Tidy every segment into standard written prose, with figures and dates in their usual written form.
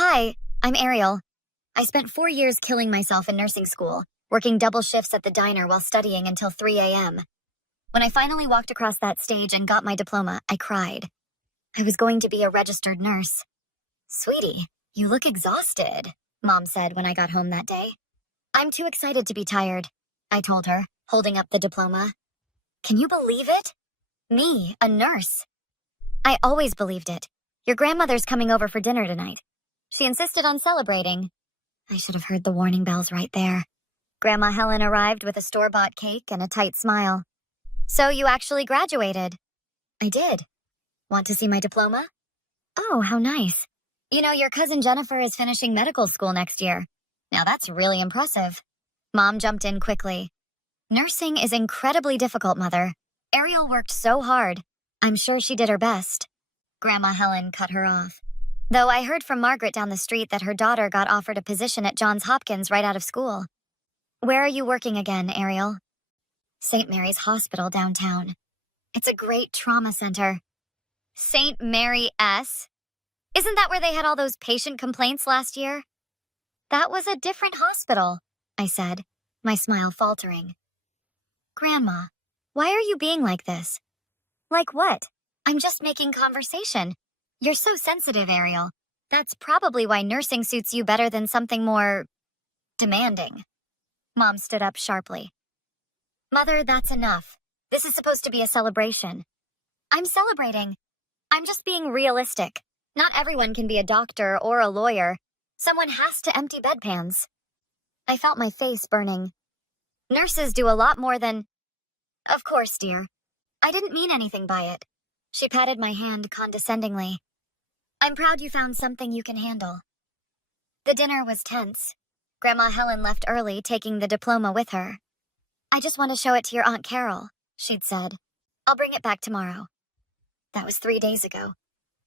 Hi, I'm Ariel. I spent 4 years killing myself in nursing school, working double shifts at the diner while studying until 3 a.m. When I finally walked across that stage and got my diploma, I cried. I was going to be a registered nurse. Sweetie, you look exhausted, Mom said when I got home that day. I'm too excited to be tired, I told her, holding up the diploma. Can you believe it? Me, a nurse. I always believed it. Your grandmother's coming over for dinner tonight. She insisted on celebrating. I should have heard the warning bells right there. Grandma Helen arrived with a store-bought cake and a tight smile. So you actually graduated? I did. Want to see my diploma? Oh, how nice. You know, your cousin Jennifer is finishing medical school next year. Now that's really impressive. Mom jumped in quickly. Nursing is incredibly difficult, Mother. Ariel worked so hard. I'm sure she did her best. Grandma Helen cut her off. Though I heard from Margaret down the street that her daughter got offered a position at Johns Hopkins right out of school. Where are you working again, Ariel? St. Mary's Hospital downtown. It's a great trauma center. St. Mary S? Isn't that where they had all those patient complaints last year? That was a different hospital, I said, my smile faltering. Grandma, why are you being like this? Like what? I'm just making conversation. You're so sensitive, Ariel. That's probably why nursing suits you better than something more demanding. Mom stood up sharply. Mother, that's enough. This is supposed to be a celebration. I'm celebrating. I'm just being realistic. Not everyone can be a doctor or a lawyer. Someone has to empty bedpans. I felt my face burning. Nurses do a lot more than... Of course, dear. I didn't mean anything by it. She patted my hand condescendingly. I'm proud you found something you can handle. The dinner was tense. Grandma Helen left early, taking the diploma with her. I just want to show it to your Aunt Carol, she'd said. I'll bring it back tomorrow. That was 3 days ago.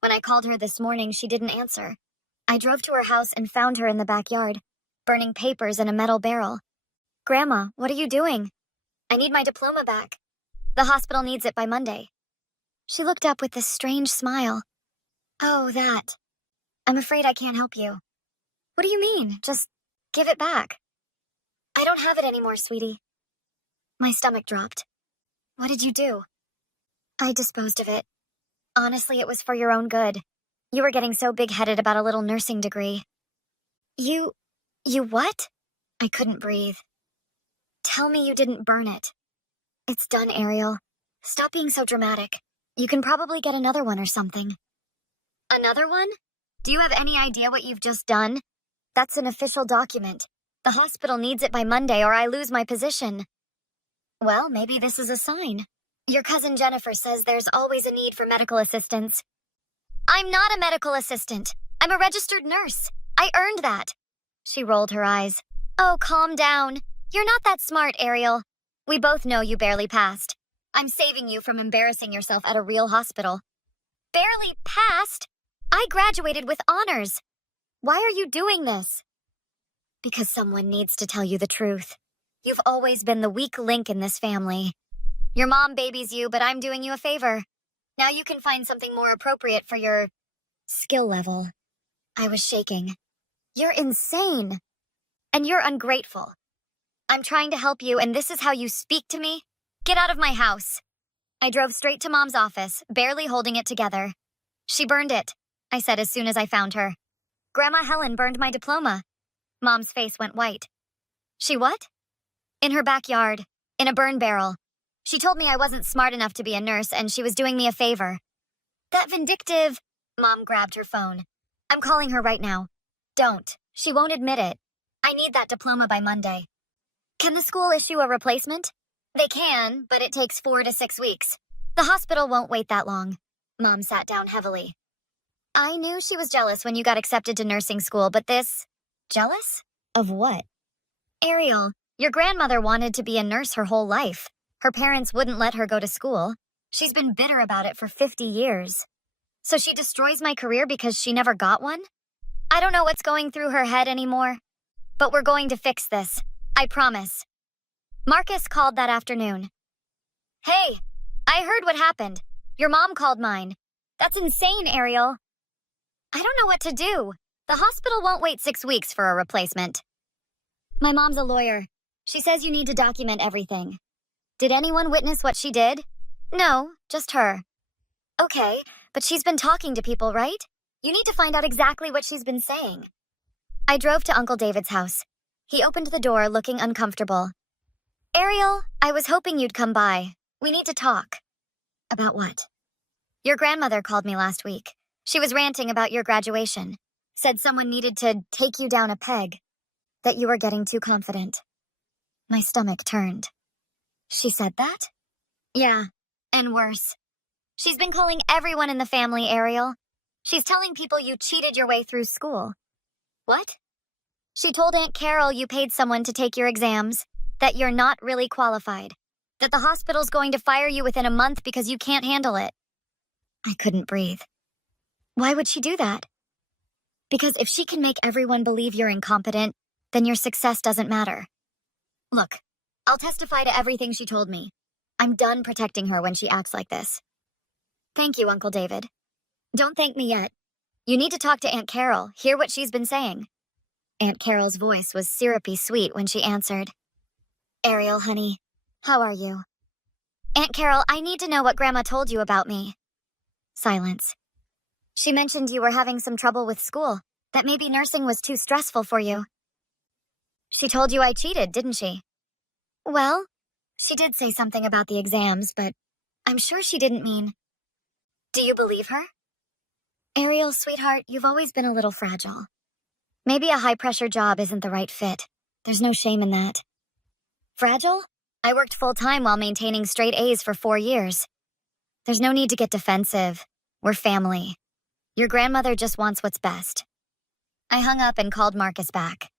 When I called her this morning, she didn't answer. I drove to her house and found her in the backyard, burning papers in a metal barrel. Grandma, what are you doing? I need my diploma back. The hospital needs it by Monday. She looked up with this strange smile. Oh, that. I'm afraid I can't help you. What do you mean? Just give it back. I don't have it anymore, sweetie. My stomach dropped. What did you do? I disposed of it. Honestly, it was for your own good. You were getting so big-headed about a little nursing degree. You what? I couldn't breathe. Tell me you didn't burn it. It's done, Ariel. Stop being so dramatic. You can probably get another one or something. Another one? Do you have any idea what you've just done? That's an official document. The hospital needs it by Monday or I lose my position. Well, maybe this is a sign. Your cousin Jennifer says there's always a need for medical assistants. I'm not a medical assistant. I'm a registered nurse. I earned that. She rolled her eyes. Oh, calm down. You're not that smart, Ariel. We both know you barely passed. I'm saving you from embarrassing yourself at a real hospital. Barely passed? I graduated with honors. Why are you doing this? Because someone needs to tell you the truth. You've always been the weak link in this family. Your mom babies you, but I'm doing you a favor. Now you can find something more appropriate for your skill level. I was shaking. You're insane. And you're ungrateful. I'm trying to help you, and this is how you speak to me? Get out of my house. I drove straight to Mom's office, barely holding it together. She burned it, I said as soon as I found her. Grandma Helen burned my diploma. Mom's face went white. She what? In her backyard, in a burn barrel. She told me I wasn't smart enough to be a nurse and she was doing me a favor. That vindictive... Mom grabbed her phone. I'm calling her right now. Don't. She won't admit it. I need that diploma by Monday. Can the school issue a replacement? They can, but it takes 4 to 6 weeks. The hospital won't wait that long. Mom sat down heavily. I knew she was jealous when you got accepted to nursing school, but this... Jealous? Of what? Ariel, your grandmother wanted to be a nurse her whole life. Her parents wouldn't let her go to school. She's been bitter about it for 50 years. So she destroys my career because she never got one? I don't know what's going through her head anymore. But we're going to fix this. I promise. Marcus called that afternoon. Hey, I heard what happened. Your mom called mine. That's insane, Ariel. I don't know what to do. The hospital won't wait 6 weeks for a replacement. My mom's a lawyer. She says you need to document everything. Did anyone witness what she did? No, just her. Okay, but she's been talking to people, right? You need to find out exactly what she's been saying. I drove to Uncle David's house. He opened the door, looking uncomfortable. Ariel, I was hoping you'd come by. We need to talk. About what? Your grandmother called me last week. She was ranting about your graduation. Said someone needed to take you down a peg. That you were getting too confident. My stomach turned. She said that? Yeah, and worse. She's been calling everyone in the family, Ariel. She's telling people you cheated your way through school. What? She told Aunt Carol you paid someone to take your exams, that you're not really qualified, that the hospital's going to fire you within a month because you can't handle it. I couldn't breathe. Why would she do that? Because if she can make everyone believe you're incompetent, then your success doesn't matter. Look, I'll testify to everything she told me. I'm done protecting her when she acts like this. Thank you, Uncle David. Don't thank me yet. You need to talk to Aunt Carol, hear what she's been saying. Aunt Carol's voice was syrupy sweet when she answered. Ariel, honey, how are you? Aunt Carol, I need to know what Grandma told you about me. Silence. She mentioned you were having some trouble with school, that maybe nursing was too stressful for you. She told you I cheated, didn't she? Well, she did say something about the exams, but I'm sure she didn't mean... Do you believe her? Ariel, sweetheart, you've always been a little fragile. Maybe a high-pressure job isn't the right fit. There's no shame in that. Fragile? I worked full-time while maintaining straight A's for 4 years. There's no need to get defensive. We're family. Your grandmother just wants what's best. I hung up and called Marcus back.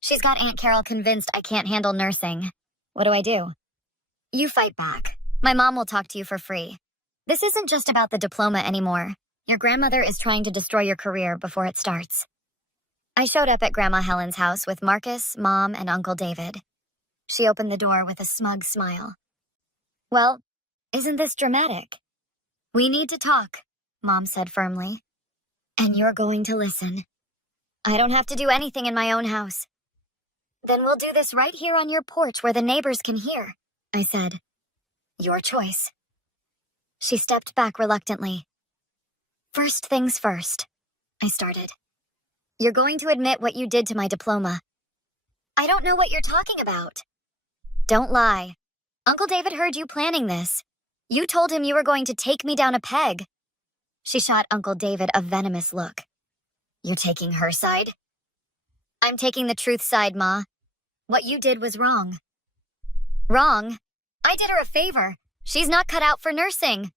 She's got Aunt Carol convinced I can't handle nursing. What do I do? You fight back. My mom will talk to you for free. This isn't just about the diploma anymore. Your grandmother is trying to destroy your career before it starts. I showed up at Grandma Helen's house with Marcus, Mom, and Uncle David. She opened the door with a smug smile. Well, isn't this dramatic? We need to talk, Mom said firmly. And you're going to listen. I don't have to do anything in my own house. Then we'll do this right here on your porch where the neighbors can hear, I said. Your choice. She stepped back reluctantly. First things first, I started. You're going to admit what you did to my diploma. I don't know what you're talking about. Don't lie. Uncle David heard you planning this. You told him you were going to take me down a peg. She shot Uncle David a venomous look. You're taking her side? I'm taking the truth side, Ma. What you did was wrong. Wrong? I did her a favor. She's not cut out for nursing.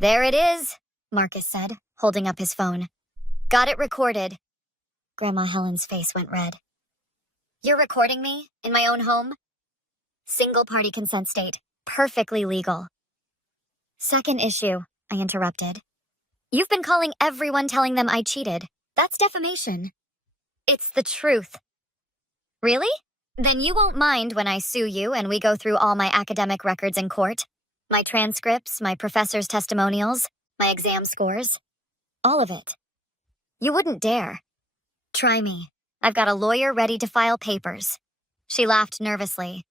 There it is, Marcus said, holding up his phone. Got it recorded. Grandma Helen's face went red. You're recording me? In my own home? Single-party consent state. Perfectly legal. Second issue, I interrupted. You've been calling everyone telling them I cheated. That's defamation. It's the truth. Really? Then you won't mind when I sue you and we go through all my academic records in court. My transcripts, my professor's testimonials, my exam scores. All of it. You wouldn't dare. Try me. I've got a lawyer ready to file papers. She laughed nervously.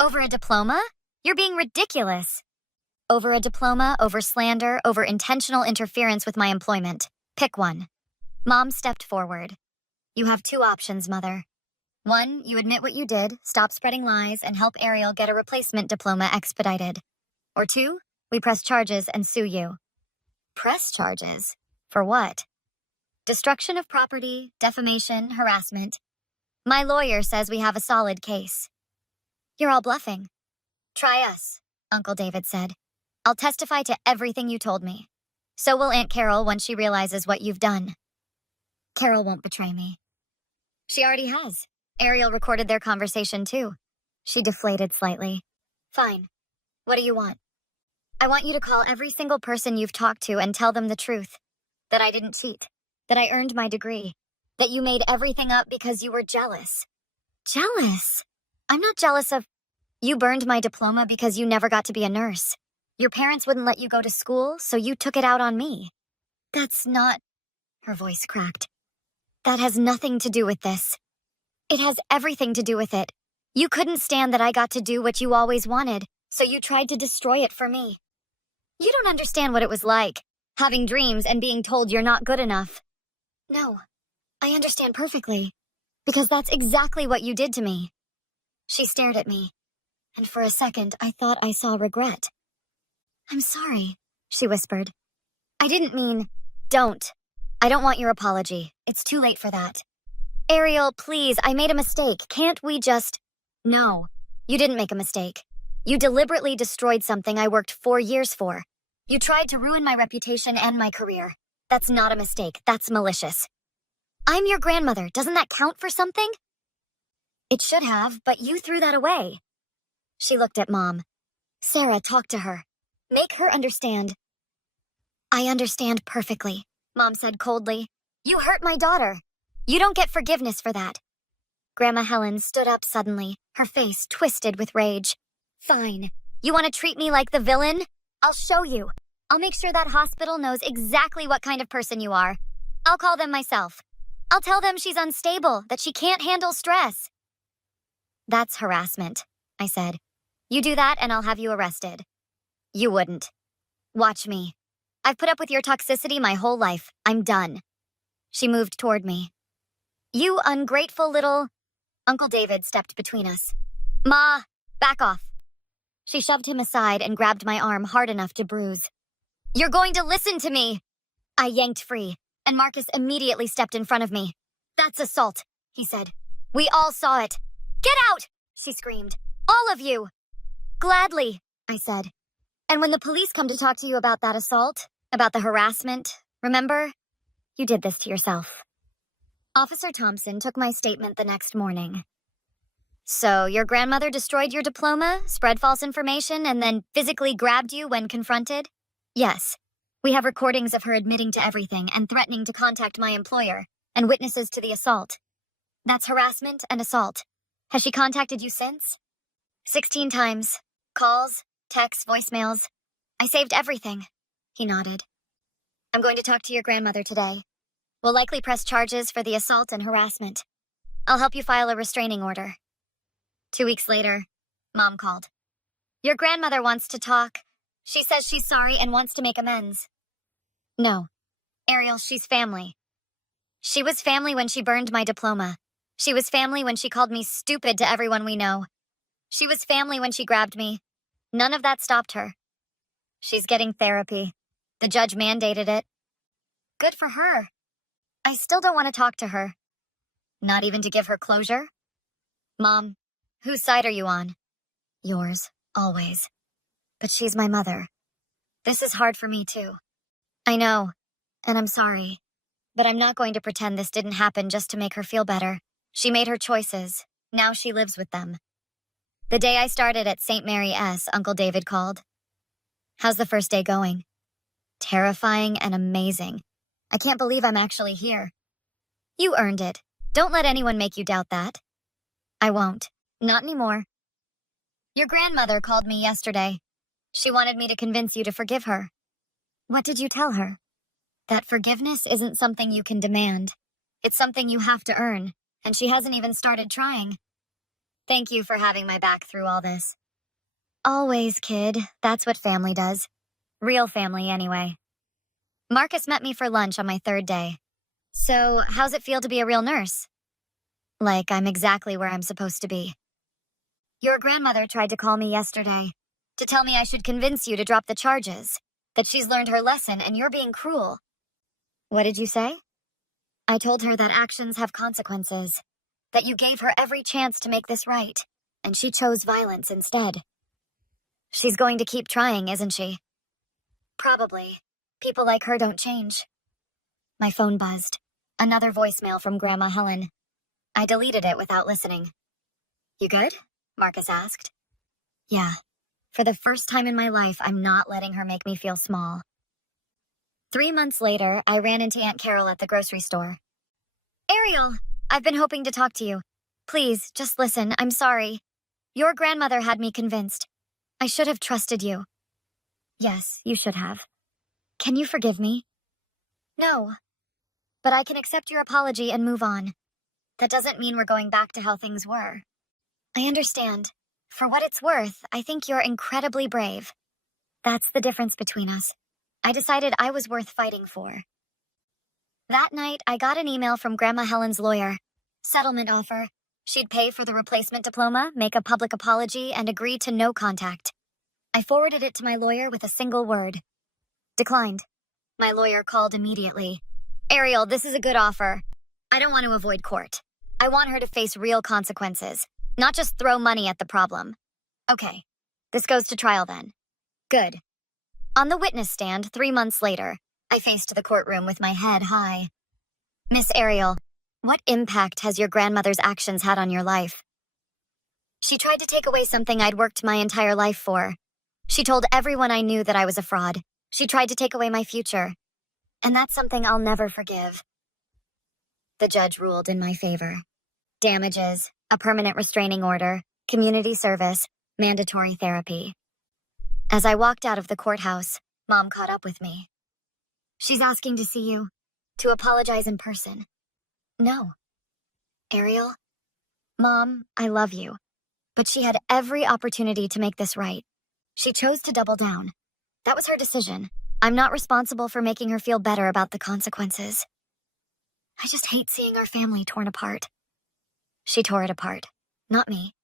Over a diploma? You're being ridiculous. Over a diploma, over slander, over intentional interference with my employment. Pick one. Mom stepped forward. You have 2 options, Mother. 1, you admit what you did, stop spreading lies, and help Ariel get a replacement diploma expedited. Or 2, we press charges and sue you. Press charges? For what? Destruction of property, defamation, harassment. My lawyer says we have a solid case. You're all bluffing. Try us, Uncle David said. I'll testify to everything you told me. So will Aunt Carol when she realizes what you've done. Carol won't betray me. She already has. Ariel recorded their conversation too. She deflated slightly. Fine. What do you want? I want you to call every single person you've talked to and tell them the truth. That I didn't cheat. That I earned my degree. That you made everything up because you were jealous. Jealous? I'm not jealous of... You burned my diploma because you never got to be a nurse. Your parents wouldn't let you go to school, so you took it out on me. That's not... Her voice cracked. That has nothing to do with this. It has everything to do with it. You couldn't stand that I got to do what you always wanted, so you tried to destroy it for me. You don't understand what it was like, having dreams and being told you're not good enough. No, I understand perfectly, because that's exactly what you did to me. She stared at me, and for a second I thought I saw regret. I'm sorry, she whispered. I didn't mean, don't. I don't want your apology. It's too late for that. Ariel, please, I made a mistake. Can't we just... No, you didn't make a mistake. You deliberately destroyed something I worked 4 years for. You tried to ruin my reputation and my career. That's not a mistake. That's malicious. I'm your grandmother. Doesn't that count for something? It should have, but you threw that away. She looked at Mom. Sarah, talk to her. Make her understand. I understand perfectly, Mom said coldly. You hurt my daughter. You don't get forgiveness for that. Grandma Helen stood up suddenly, her face twisted with rage. Fine. You want to treat me like the villain? I'll show you. I'll make sure that hospital knows exactly what kind of person you are. I'll call them myself. I'll tell them she's unstable, that she can't handle stress. That's harassment, I said. You do that and I'll have you arrested. You wouldn't. Watch me. I've put up with your toxicity my whole life. I'm done. She moved toward me. You ungrateful little... Uncle David stepped between us. Ma, back off. She shoved him aside and grabbed my arm hard enough to bruise. You're going to listen to me! I yanked free, and Marcus immediately stepped in front of me. That's assault, he said. We all saw it. Get out! She screamed. All of you! Gladly, I said. And when the police come to talk to you about that assault, about the harassment, remember? You did this to yourself. Officer Thompson took my statement the next morning. So, your grandmother destroyed your diploma, spread false information, and then physically grabbed you when confronted? Yes. We have recordings of her admitting to everything and threatening to contact my employer, and witnesses to the assault. That's harassment and assault. Has she contacted you since? 16 times. Calls, texts, voicemails. I saved everything. He nodded. I'm going to talk to your grandmother today. We'll likely press charges for the assault and harassment. I'll help you file a restraining order. 2 weeks later, Mom called. Your grandmother wants to talk. She says she's sorry and wants to make amends. No. Ariel, she's family. She was family when she burned my diploma. She was family when she called me stupid to everyone we know. She was family when she grabbed me. None of that stopped her. She's getting therapy. The judge mandated it. Good for her. I still don't want to talk to her. Not even to give her closure? Mom, whose side are you on? Yours, always. But she's my mother. This is hard for me too. I know, and I'm sorry. But I'm not going to pretend this didn't happen just to make her feel better. She made her choices. Now she lives with them. The day I started at St. Mary S., Uncle David called. How's the first day going? Terrifying and amazing. I can't believe I'm actually here. You earned it. Don't let anyone make you doubt that. I won't. Not anymore. Your grandmother called me yesterday. She wanted me to convince you to forgive her. What did you tell her? That forgiveness isn't something you can demand. It's something you have to earn, and she hasn't even started trying. Thank you for having my back through all this. Always, kid. That's what family does. Real family, anyway. Marcus met me for lunch on my 3rd day. So, how's it feel to be a real nurse? Like I'm exactly where I'm supposed to be. Your grandmother tried to call me yesterday to tell me I should convince you to drop the charges, that she's learned her lesson and you're being cruel. What did you say? I told her that actions have consequences, that you gave her every chance to make this right, and she chose violence instead. She's going to keep trying, isn't she? Probably. People like her don't change. My phone buzzed. Another voicemail from Grandma Helen. I deleted it without listening. You good? Marcus asked. Yeah. For the first time in my life, I'm not letting her make me feel small. 3 months later, I ran into Aunt Carol at the grocery store. Ariel, I've been hoping to talk to you. Please, just listen. I'm sorry. Your grandmother had me convinced. I should have trusted you. Yes, you should have. Can you forgive me? No. But I can accept your apology and move on. That doesn't mean we're going back to how things were. I understand. For what it's worth, I think you're incredibly brave. That's the difference between us. I decided I was worth fighting for. That night, I got an email from Grandma Helen's lawyer. Settlement offer. She'd pay for the replacement diploma, make a public apology, and agree to no contact. I forwarded it to my lawyer with a single word. Declined. My lawyer called immediately. Ariel, this is a good offer. I don't want to avoid court. I want her to face real consequences, not just throw money at the problem. Okay, this goes to trial then. Good. On the witness stand, 3 months later, I faced the courtroom with my head high. Miss Ariel, what impact has your grandmother's actions had on your life? She tried to take away something I'd worked my entire life for. She told everyone I knew that I was a fraud. She tried to take away my future. And that's something I'll never forgive. The judge ruled in my favor. Damages, a permanent restraining order, community service, mandatory therapy. As I walked out of the courthouse, Mom caught up with me. She's asking to see you, to apologize in person. No. Ariel? Mom, I love you. But she had every opportunity to make this right. She chose to double down. That was her decision. I'm not responsible for making her feel better about the consequences. I just hate seeing our family torn apart. She tore it apart, not me.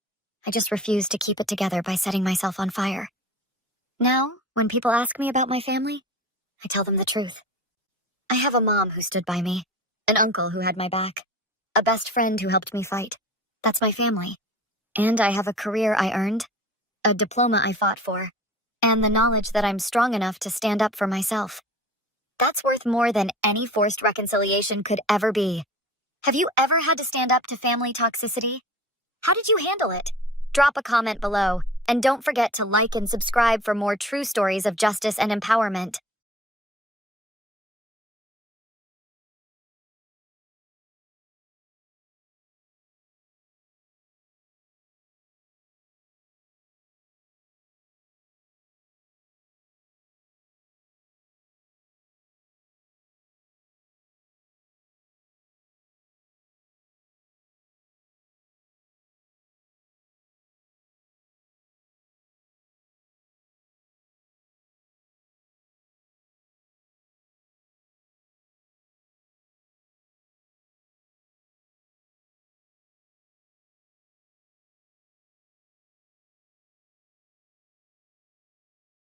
I just refused to keep it together by setting myself on fire. Now, when people ask me about my family, I tell them the truth. I have a mom who stood by me, an uncle who had my back, a best friend who helped me fight. That's my family. And I have a career I earned, a diploma I fought for, and the knowledge that I'm strong enough to stand up for myself. That's worth more than any forced reconciliation could ever be. Have you ever had to stand up to family toxicity? How did you handle it? Drop a comment below, and don't forget to like and subscribe for more true stories of justice and empowerment.